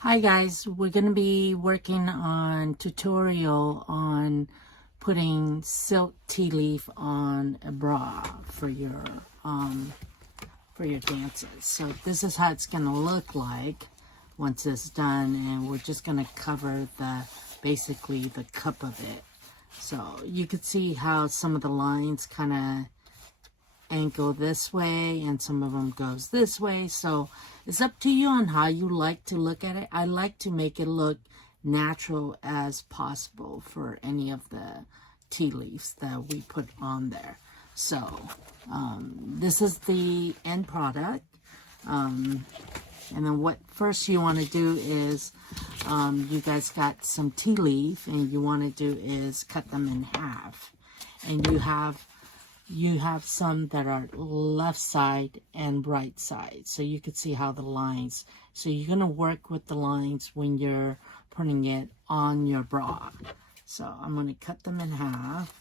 Hi guys, we're going to be working on tutorial on putting silk tea leaf on a bra for your dances. So this is how it's going to look like once it's done, and we're just going to cover basically the cup of it. So you could see how some of the lines kind of angle this way and some of them goes this way, so it's up to you on how you like to look at it. I like to make it look natural as possible for any of the tea leaves that we put on there. So this is the end product, and then what first you want to do is you guys got some tea leaf, and you want to do is cut them in half, and you have some that are left side and right side, so you can see how the lines, so you're going to work with the lines when you're putting it on your bra. So I'm going to cut them in half,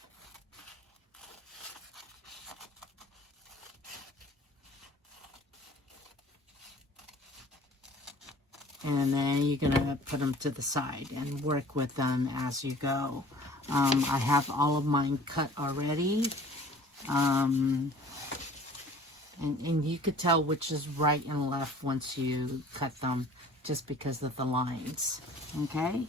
and then you're going to put them to the side and work with them as you go. I have all of mine cut already. And you could tell which is right and left once you cut them, just because of the lines. Okay,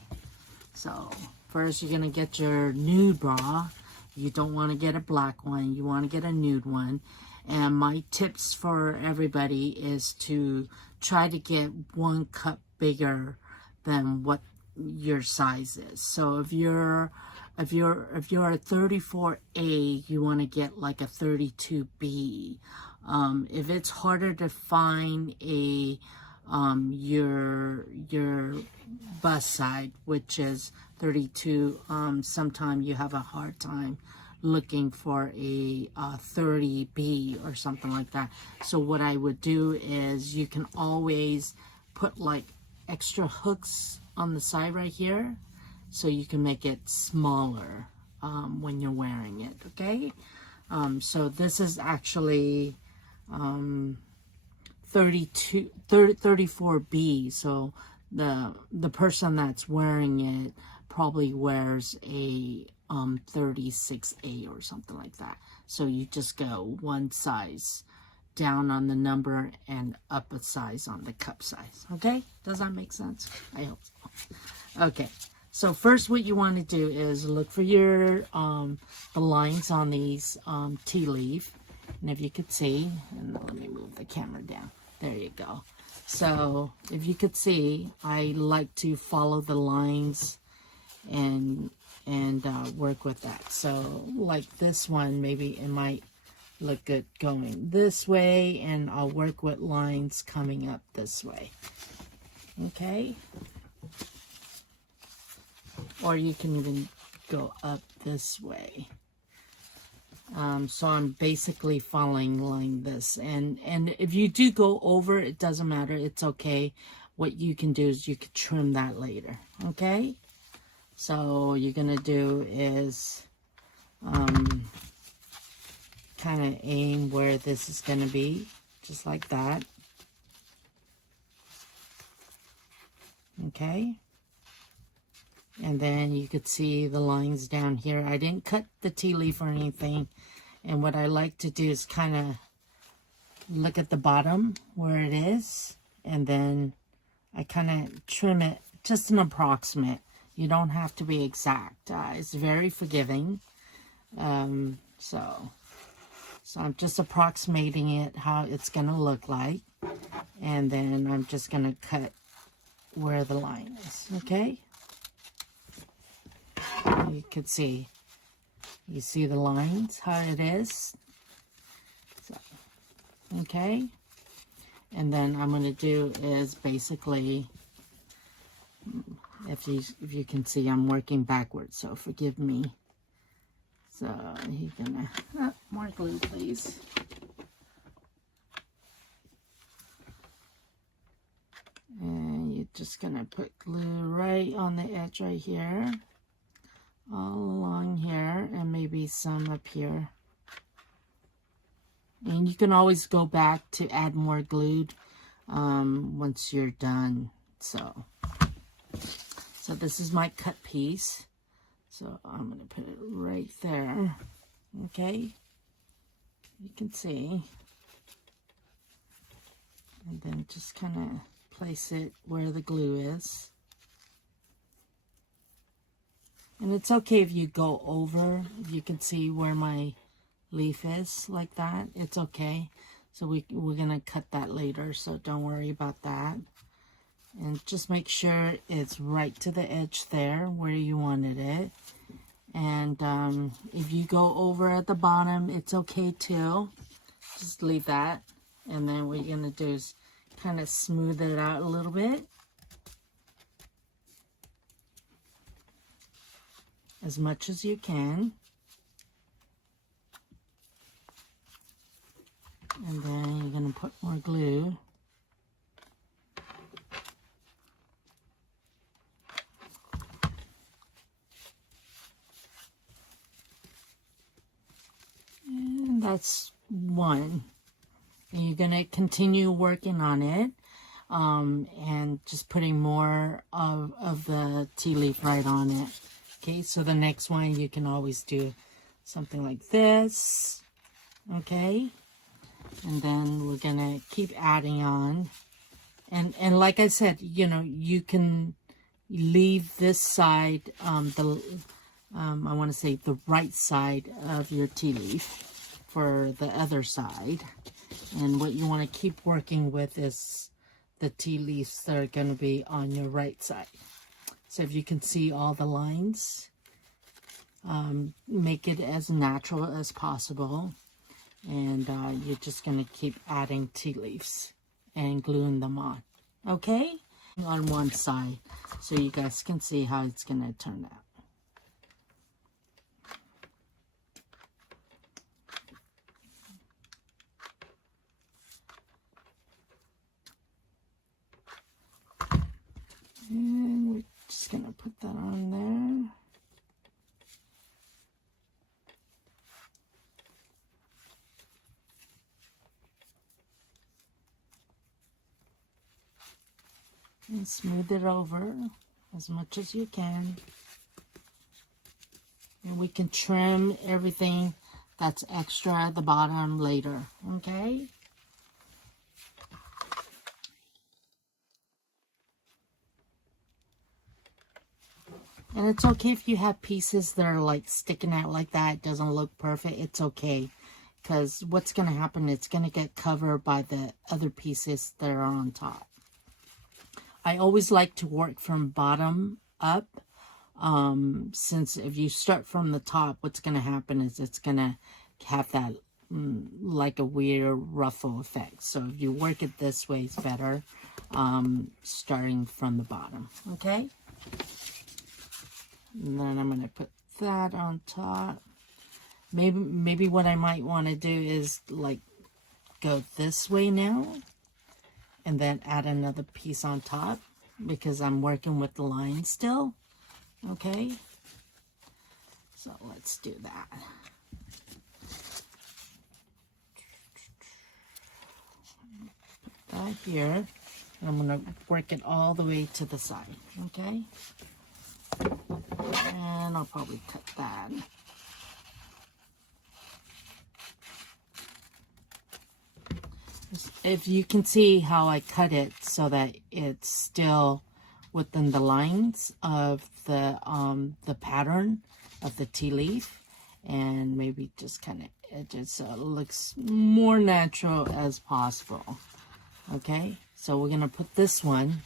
so first you're gonna get your nude bra. You don't want to get a black one, you want to get a nude one. And my tips for everybody is to try to get one cup bigger than what your size is. So if you're a 34A, you want to get like a 32B. If it's harder to find your bust side, which is 32, sometimes you have a hard time looking for a 30B or something like that. So what I would do is you can always put like extra hooks on the side right here, so you can make it smaller when you're wearing it. Okay, so this is actually 34B, so the person that's wearing it probably wears a 36A or something like that. So you just go one size down on the number and up a size on the cup size. Okay, does that make sense? I hope so. Okay, so first what you want to do is look for your the lines on these tea leaf, and if you could see, and let me move the camera down, there you go. So if you could see, I like to follow the lines and work with that. So like this one, maybe it might look good going this way, and I'll work with lines coming up this way. Okay, or you can even go up this way. So I'm basically following line this, and if you do go over, it doesn't matter, it's okay. What you can do is you can trim that later. Okay, so you're gonna do is kind of aim where this is gonna be, just like that. Okay, and then you could see the lines down here. I didn't cut the tea leaf or anything, and what I like to do is kind of look at the bottom where it is, and then I kind of trim it, just an approximate. You don't have to be exact. It's very forgiving. So I'm just approximating it, how it's gonna look like, and then I'm just gonna cut where the line is. Okay, you can see, you see the lines, how it is. So, okay, and then I'm going to do is basically, if you can see, I'm working backwards, so forgive me. So you're gonna more glue, please. And you're just gonna put glue right on the edge right here, all along here, and maybe some up here. And you can always go back to add more glue once you're done So this is my cut piece. So I'm going to put it right there. Okay. You can see. And then just kind of place it where the glue is. And it's okay if you go over. You can see where my leaf is like that. It's okay. So we're going to cut that later. So don't worry about that. And just make sure it's right to the edge there where you wanted it. And if you go over at the bottom, it's okay too. Just leave that. And then what you're going to do is kind of smooth it out a little bit. As much as you can. And then you're going to put more glue. And that's one. And you're going to continue working on it. And just putting more of the tea leaf right on it. Okay, so the next one you can always do something like this. Okay, and then we're gonna keep adding on. And like I said, you know, you can leave this side, I want to say the right side of your tea leaf for the other side. And what you want to keep working with is the tea leaves that are going to be on your right side. So if you can see all the lines, make it as natural as possible. And you're just going to keep adding tea leaves and gluing them on. Okay? On one side, so you guys can see how it's going to turn out. And we're just going to put that on there. And smooth it over as much as you can. And we can trim everything that's extra at the bottom later, okay? And it's okay if you have pieces that are like sticking out like that. It doesn't look perfect. It's okay. Because what's going to happen, it's going to get covered by the other pieces that are on top. I always like to work from bottom up. Since if you start from the top, what's going to happen is it's going to have that like a weird ruffle effect. So if you work it this way, it's better starting from the bottom. Okay? And then I'm going to put that on top. Maybe what I might want to do is like go this way now and then add another piece on top because I'm working with the line still. Okay, so let's do that. Put that here. And I'm going to work it all the way to the side. Okay. And I'll probably cut that. If you can see how I cut it so that it's still within the lines of the pattern of the tea leaf, and maybe just kind of edges so it looks more natural as possible. Okay, so we're gonna put this one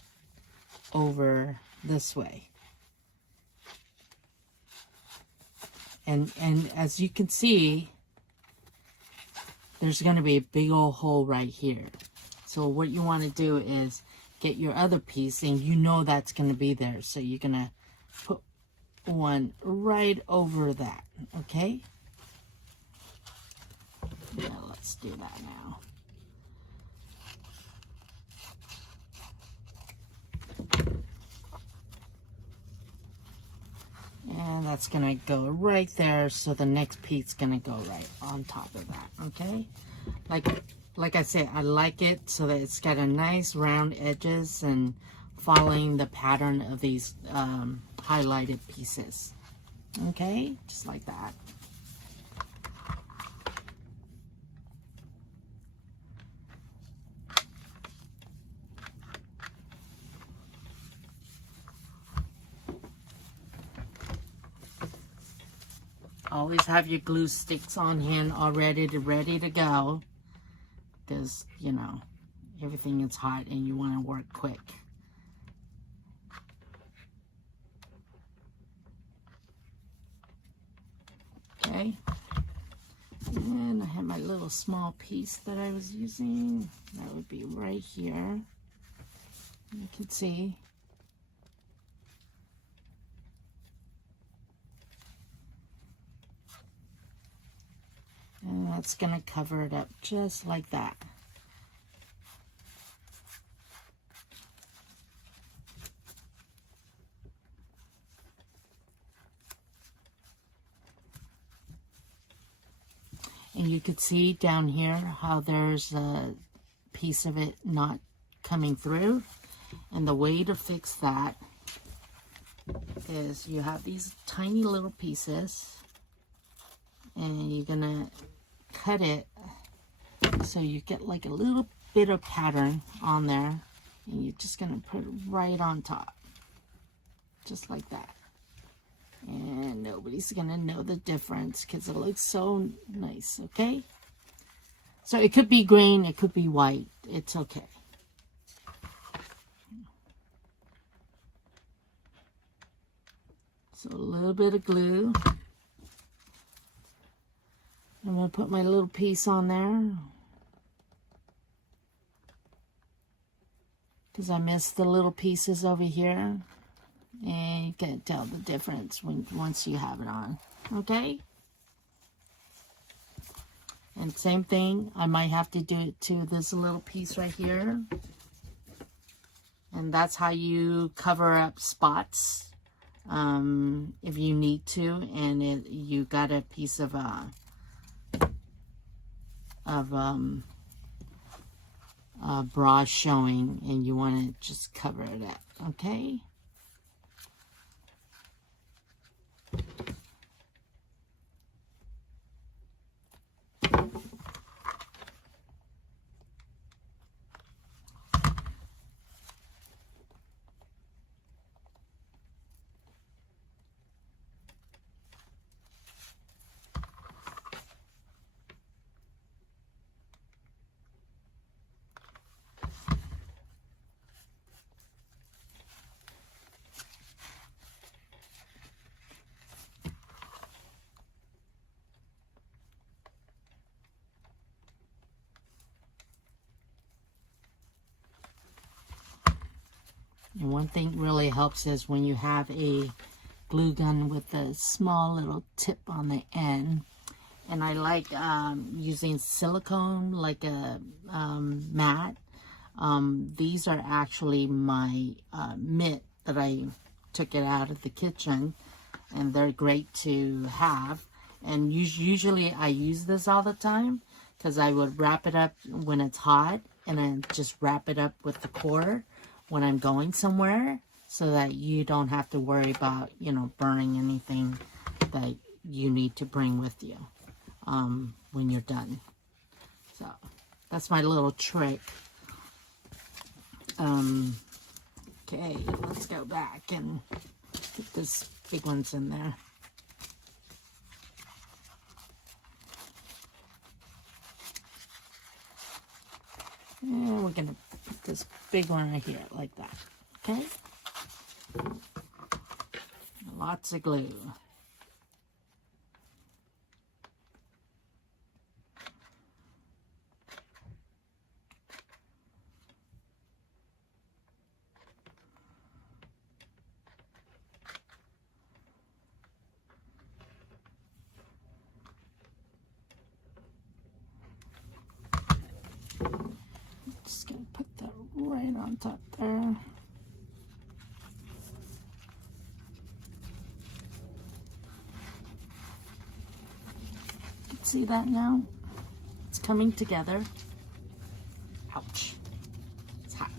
over this way. And as you can see, there's going to be a big old hole right here. So what you want to do is get your other piece, and you know that's going to be there. So you're going to put one right over that, okay? Yeah, let's do that now. And that's going to go right there, so the next piece is going to go right on top of that, okay? Like I say, I like it so that it's got a nice round edges and following the pattern of these highlighted pieces. Okay, just like that. Always have your glue sticks on hand already ready to go, because, you know, everything is hot and you want to work quick. Okay, and I have my little small piece that I was using. That would be right here. You can see. And that's going to cover it up just like that. And you could see down here how there's a piece of it not coming through. And the way to fix that is you have these tiny little pieces, and you're gonna cut it so you get like a little bit of pattern on there, and you're just gonna put it right on top, just like that. And nobody's gonna know the difference because it looks so nice. Okay, so it could be green, it could be white, it's okay. So a little bit of glue. I'm going to put my little piece on there, because I missed the little pieces over here, and you can tell the difference once you have it on. Okay, and same thing, I might have to do it to this little piece right here, and that's how you cover up spots if you need to, and you got a piece of bra showing, and you want to just cover it up. Okay, and one thing really helps is when you have a glue gun with a small little tip on the end. And I like using silicone, like a mat. These are actually my mitt that I took it out of the kitchen, and they're great to have. And usually I use this all the time, because I would wrap it up when it's hot, and then just wrap it up with the cord when I'm going somewhere, so that you don't have to worry about, you know, burning anything that you need to bring with you when you're done. So that's my little trick. Okay, let's go back and put this big ones in there. And we're gonna put this big one right here, like that. Okay? Lots of glue. Just gonna put that right on top there. See that now? It's coming together. Ouch. It's hot.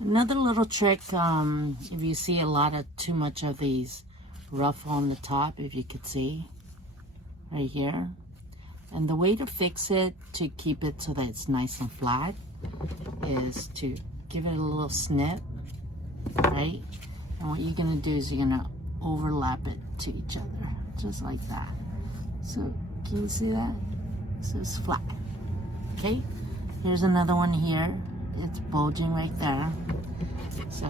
Another little trick, if you see a lot of too much of these rough on the top, if you could see right here, and the way to fix it to keep it so that it's nice and flat is to give it a little snip, right? And what you're gonna do is you're gonna overlap it to each other, just like that. So can you see that? So it's flat. Okay, here's another one here. It's bulging right there. So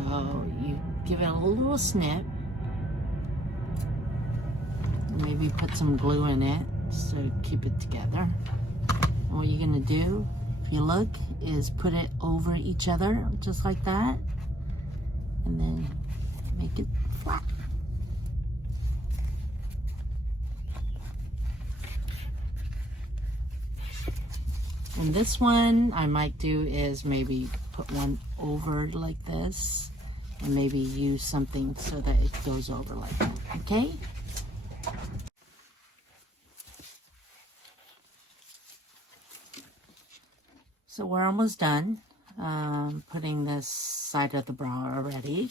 you give it a little snip. Maybe put some glue in it so keep it together. And what you're gonna do, if you look, is put it over each other just like that, and then make it flat. And this one I might do is maybe put one over like this and maybe use something so that it goes over like that, okay? So we're almost done putting this side of the bra already.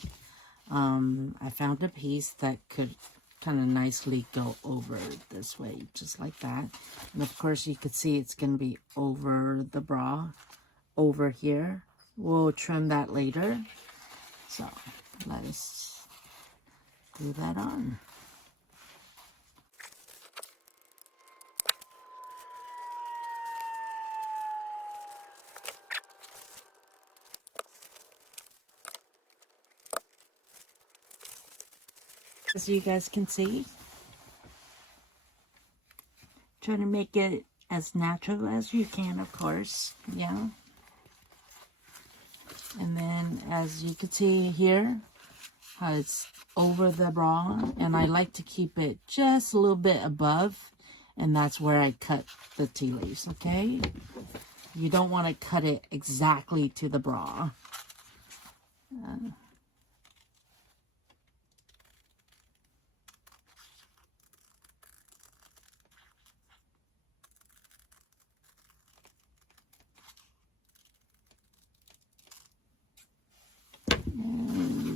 I found a piece that could kind of nicely go over this way, just like that. And of course you could see it's going to be over the bra, over here. We'll trim that later. So let us glue that on. As you guys can see, try to make it as natural as you can, of course, yeah. And then as you can see here, how it's over the bra, and I like to keep it just a little bit above, and that's where I cut the tea leaves, okay? You don't want to cut it exactly to the bra. And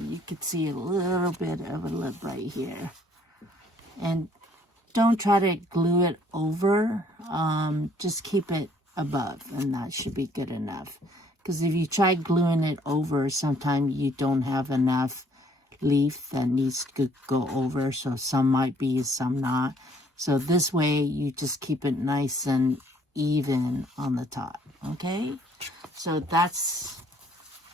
you could see a little bit of a lip right here. And don't try to glue it over, just keep it above, and that should be good enough. Because if you try gluing it over, sometimes you don't have enough leaf that needs to go over, so some might be, some not. So this way you just keep it nice and even on the top, okay? So that's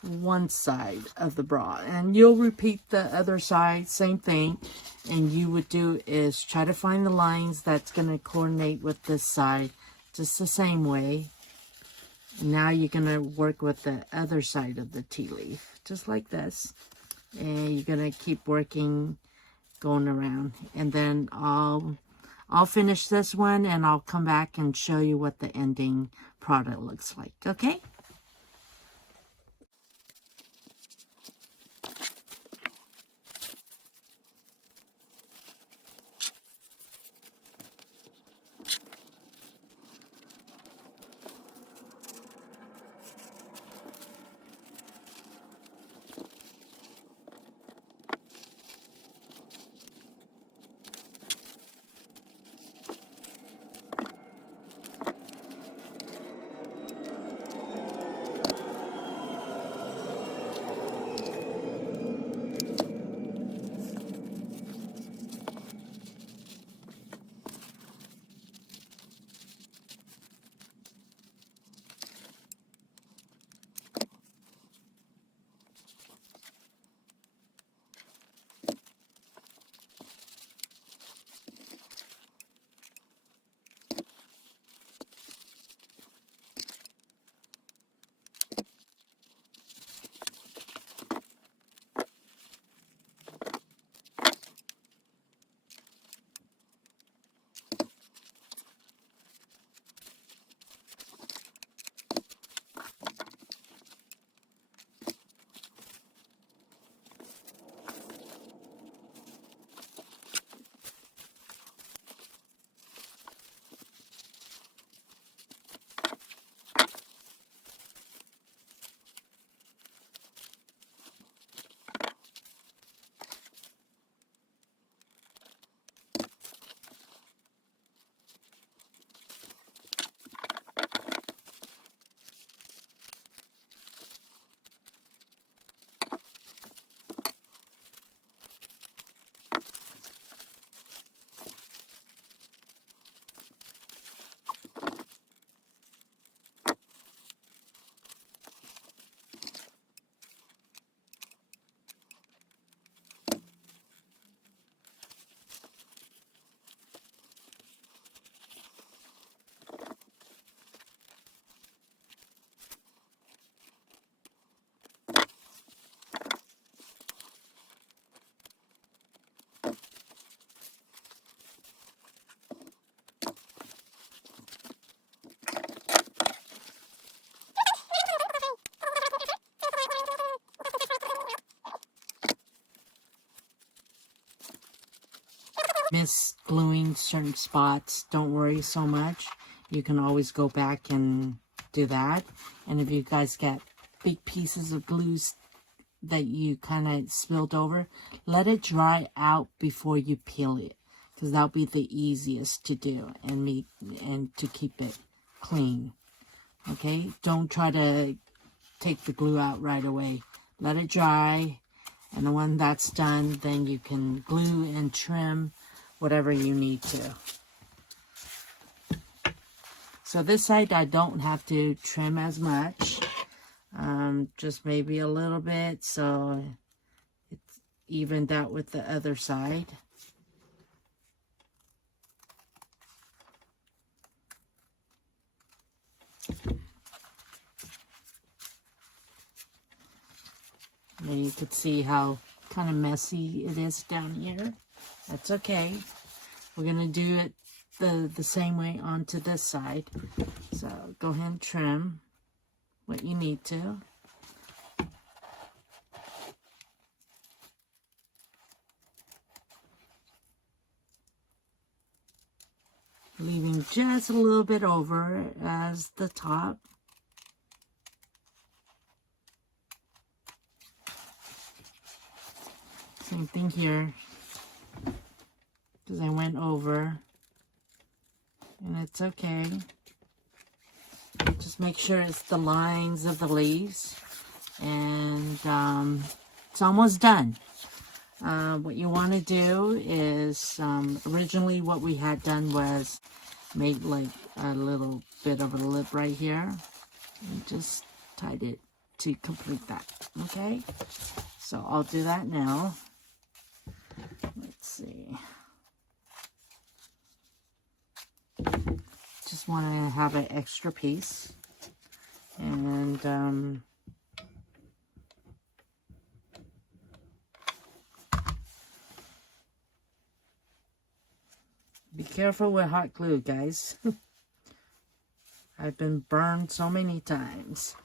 one side of the bra, and you'll repeat the other side, same thing. And you would do is try to find the lines that's going to coordinate with this side just the same way. Now you're going to work with the other side of the tea leaf, just like this, and you're going to keep working, going around. And then I'll finish this one, and I'll come back and show you what the ending product looks like, okay? miss gluing certain spots, don't worry so much. You can always go back and do that. And if you guys get big pieces of glues that you kind of spilled over, let it dry out before you peel it, because that'll be the easiest to do and to keep it clean. Okay, don't try to take the glue out right away. Let it dry, and when that's done, then you can glue and trim whatever you need to. So this side I don't have to trim as much, just maybe a little bit, so it's evened out with the other side. And you could see how kind of messy it is down here. That's okay. We're gonna do it the same way onto this side. So go ahead and trim what you need to. Leaving just a little bit over as the top. Same thing here, because I went over, and it's okay. Just make sure it's the lines of the leaves, and it's almost done. What you want to do is, originally what we had done was make like a little bit of a lip right here, and just tied it to complete that, okay? So I'll do that now. Let's see. Just want to have an extra piece. And be careful with hot glue, guys. I've been burned so many times.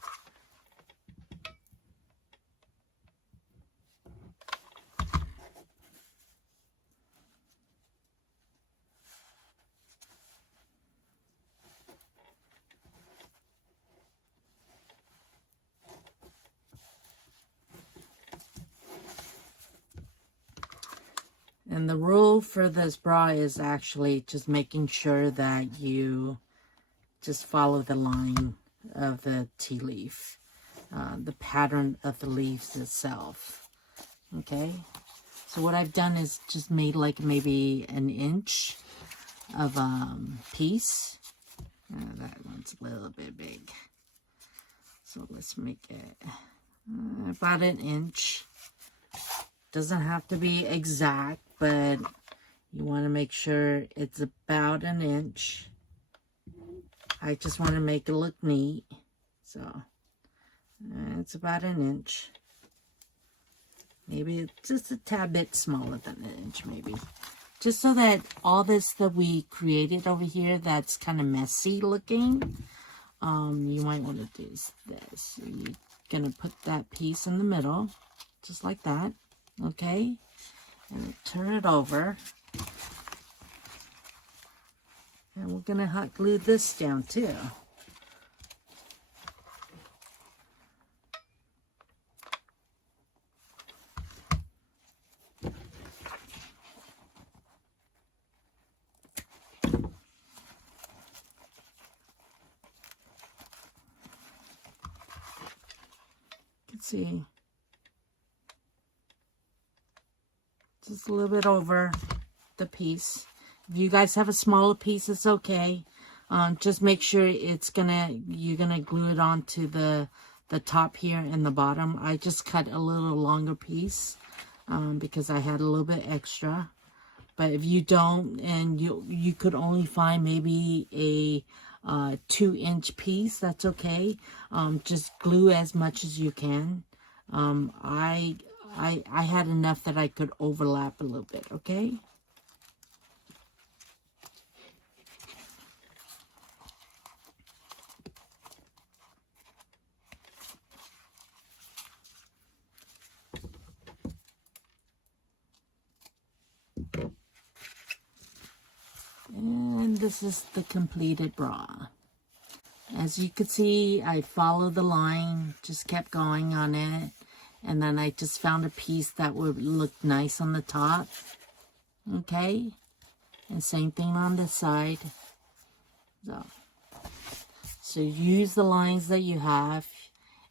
And the rule for this bra is actually just making sure that you just follow the line of the tea leaf, the pattern of the leaves itself. Okay, so what I've done is just made like maybe an inch of piece. That one's a little bit big, so let's make it about an inch. Doesn't have to be exact, but you want to make sure it's about an inch. I just want to make it look neat, so it's about an inch. Maybe just a tad bit smaller than an inch, maybe. Just so that all this that we created over here that's kind of messy looking, you might want to do this. You're going to put that piece in the middle, just like that. Okay, and turn it over, and we're gonna hot glue this down too. You can see just a little bit over the piece. If you guys have a smaller piece, it's okay. Just make sure you're gonna glue it onto the top here and the bottom. I just cut a little longer piece because I had a little bit extra. But if you don't, and you could only find maybe a 2-inch piece, that's okay. Just glue as much as you can. I had enough that I could overlap a little bit, okay? this is the completed bra. As you can see, I followed the line, just kept going on it, and then I just found a piece that would look nice on the top. Okay, and same thing on this side. So use the lines that you have,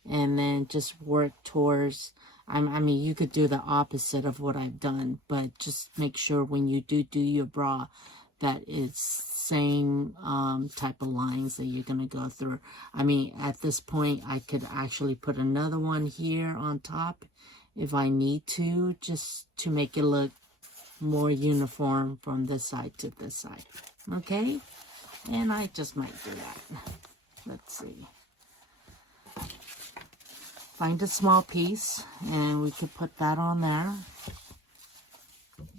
and then just work towards, I mean, you could do the opposite of what I've done, but just make sure when you do your bra that it's same type of lines that you're going to go through. I mean, at this point, I could actually put another one here on top if I need to, just to make it look more uniform from this side to this side. Okay? And I just might do that. Let's see. Find a small piece, and we could put that on there.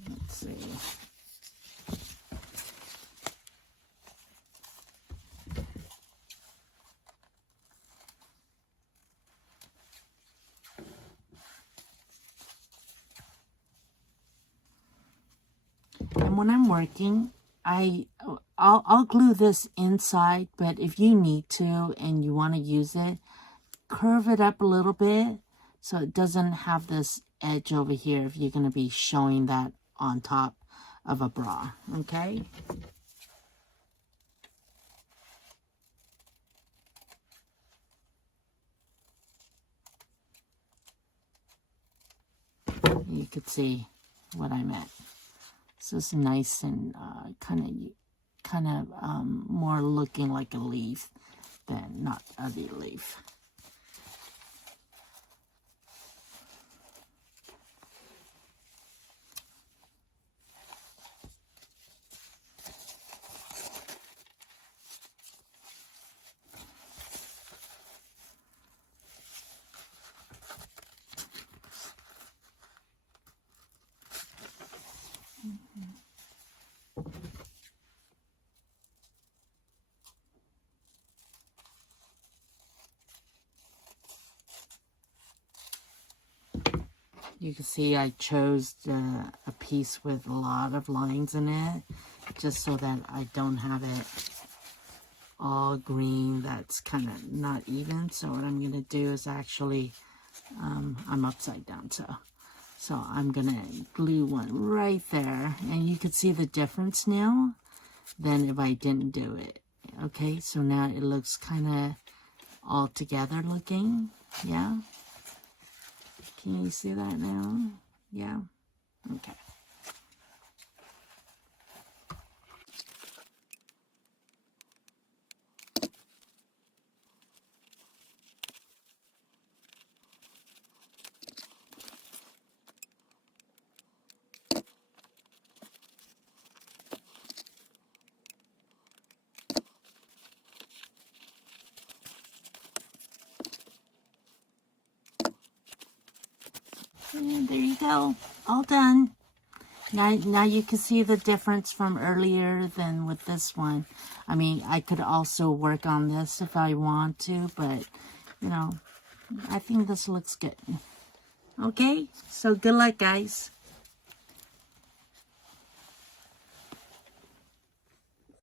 Let's see. And when I'm working, I'll glue this inside, but if you need to and you want to use it, curve it up a little bit so it doesn't have this edge over here if you're going to be showing that on top of a bra. Okay? You could see what I meant. So it's nice and kind of more looking like a leaf than not a leaf. You can see I chose a piece with a lot of lines in it, just so that I don't have it all green. That's kind of not even. So what I'm going to do is actually, I'm upside down, so I'm going to glue one right there. And you can see the difference now than if I didn't do it. Okay, so now it looks kind of all together looking. Yeah. Can you see that now? Yeah? Okay. And there you go. All done. Now you can see the difference from earlier than with this one. I mean, I could also work on this if I want to, but, you know, I think this looks good. Okay, so good luck, guys.